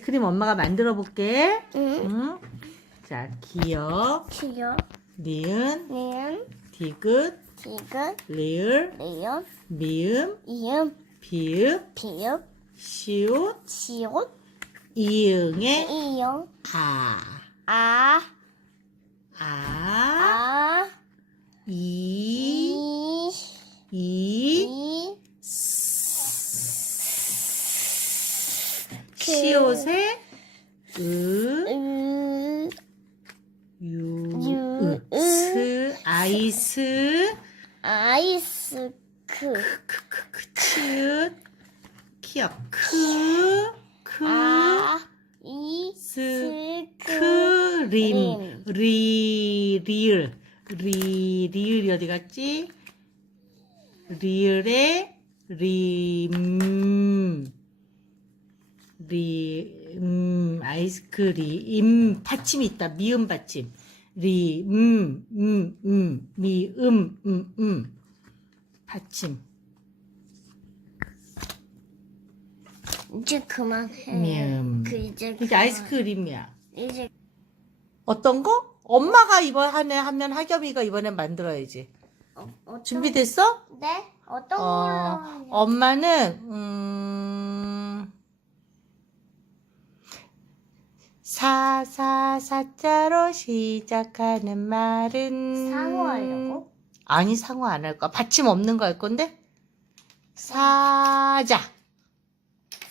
아이스크림 엄마가 만들어 볼게. 응. 응? 자, 기역, 기요. 니은, 니은. 디귿, 디귿. 리을, 리은. 미음, 이음. 비읍, 비읍. 시옷, 시옷. 이응의 이응. 아, 아. 아, 아. 이, 이. 이, 이. 시옷의 으, 으. 유, 유, 으, 스, 아이스, 아이스 크. 크 크크, 치읓, 키역, 크, 크, 아. 이. 스, 크. 크림, 리, 리을, 리, 리을이 어디 갔지? 리을의 림, 리, 음, 아이스크림, 받침이 있다. 미음 받침. 리, 음, 음, 음, 미, 음, 음, 음. 받침. 이제 그만해. 미음. 그 이제 이게 그만. 아이스크림이야. 이제 어떤 거? 엄마가 이번에 하면 하겸이가 이번에 만들어야지. 어, 어떤 준비됐어? 네? 어떤 걸로 어, 하냐? 엄마는 음 사사사자로 시작하는 말은 상어 하려고? 아니 상어 안 할 거야. 받침 없는 거 할 건데? 사자.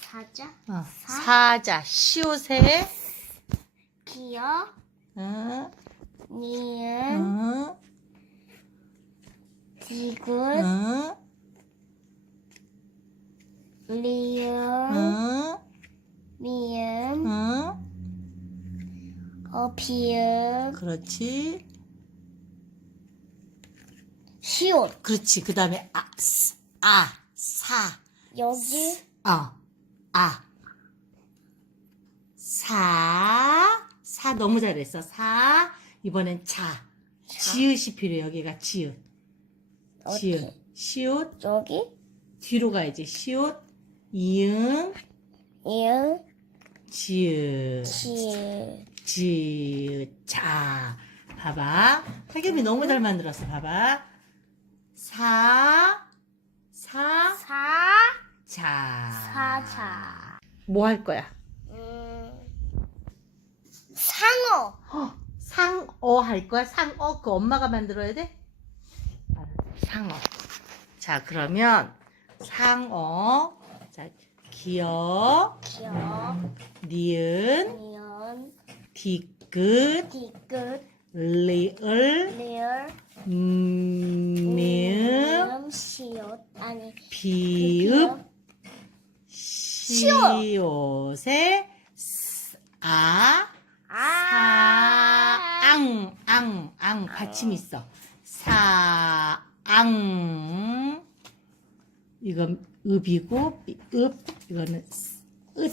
사자, 어, 사? 사자. 시옷에 기어, 응, 니은, 응, 디귿, 응, 리은, 응, 미음, 응. 어, 비음, 그렇지. 시옷. 그렇지. 그 다음에 아, 스, 아, 사, 여기 어, 아, 사, 사 너무 잘했어. 사, 이번엔 자, 지읒이 필요해. 여기가 지읒, 지읒? 시옷, 여기 뒤로 가야지. 시옷, 이응, 이응, 지읒, 지, 지 읒, 자, 봐봐. 하겸이 너무 잘 만들었어. 봐봐. 사, 사, 사, 자. 사 자. 뭐 할 거야? 음, 상어. 어, 상어 할 거야? 상어 그 엄마가 만들어야 돼? 알았어. 상어. 자 그러면 상어 자 기어 기어, 니은 디귿 디귿, 리을 음, 미음 미음, 시옷. 아니, 비읍 시옷. 시옷에 스- 아 아, 사앙, 앙, 앙, 받침 있어. 사앙. 이건 읍이고, 읍, 이거는 스- 읍.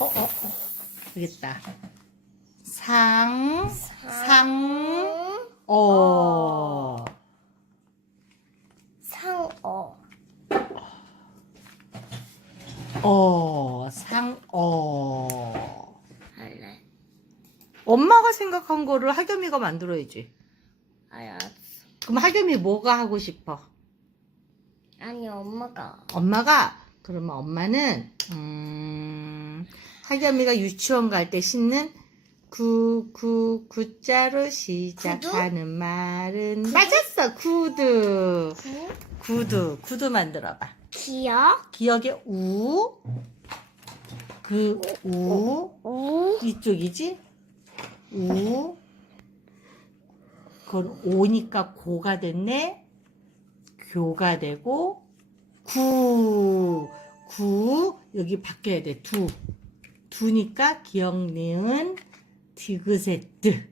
어, 어, 어. 되겠다. 상, 상, 어. 상어. 어, 상, 어. 할래. 엄마가 생각한 거를 하겸이가 만들어야지. 알았어. 그럼 하겸이 뭐가 하고 싶어? 아니, 엄마가. 엄마가 그러면 엄마는 음, 하겸이가 유치원 갈 때 신는 구, 구, 구자로 시작하는 말은 맞았어 구두 구, 구두 구두 만들어봐 기어, 기억에 우, 그, 우, 우, 이쪽이지? 우, 그건 오니까 고가 됐네. 교가 되고, 구, 구, 여기 바뀌어야 돼. 두. 두니까 기억 니은 디귿의 드.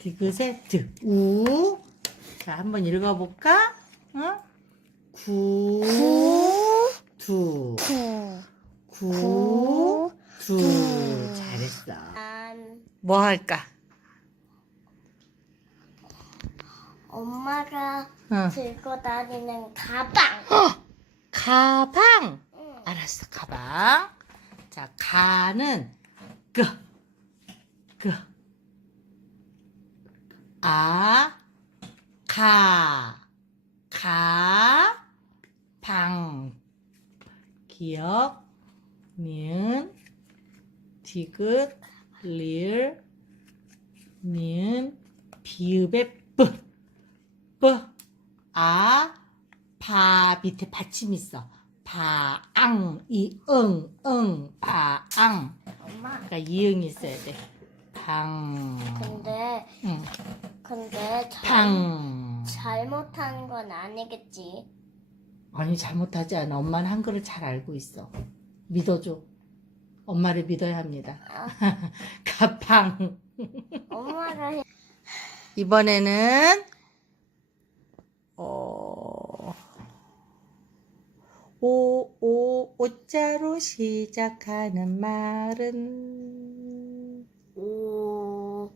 디귿의 드. 우. 자, 한번 읽어볼까? 응? 구, 구, 두. 구, 구, 두. 두. 잘했어. 난 뭐 할까? 엄마가 응. 들고 다니는 가방. 가방. 응. 알았어, 가방. 자, 가는 그, 그, 아, 가, 가, 방, 기억, 니은, 디귿, 리을, 니은, 비읍의 뿌, 뿌, 아, 바 밑에 받침 있어. 바앙, 이응, 응, 바앙. 엄마. 그러니까 이응이 있어야 돼. 방, 근데 응, 근데 잘, 방. 잘못한 건 아니겠지. 아니 잘못하지 않아. 엄마는 한글을 잘 알고 있어. 믿어줘. 엄마를 믿어야 합니다. 아, 가팡. 엄마가 해. 이번에는 어, 오, 오, 오자로 시작하는 말은 오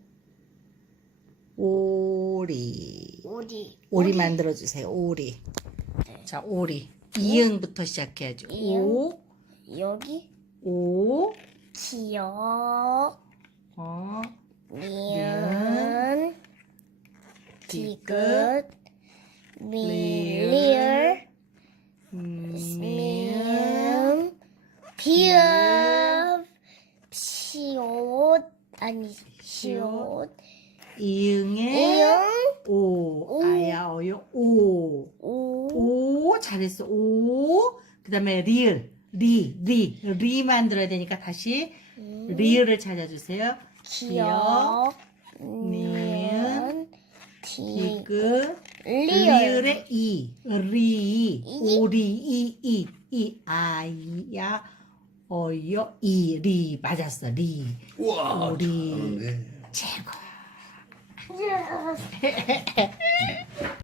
오리. 오리 오리 만들어주세요. 오리. 자, 오리. 이응부터 시작해야죠. 이응. 오, 여기 오, 기억. 어, 니은 디귿, 미리을 미음, 비읍. 시옷. 아니 시옷. 이응에 이응. 오, 오. 아야, 어요, 오. 오. 오 잘했어. 오. 그다음에 리을 리 리. 리 만들어야 되니까 다시 음, 리을을 찾아주세요. 기억. 니은, 디 디귿 리을. 리을의 이. 리 이? 오리 이 이 이 아이야 어요 이리 맞았어 리. 우와 우리. 최고.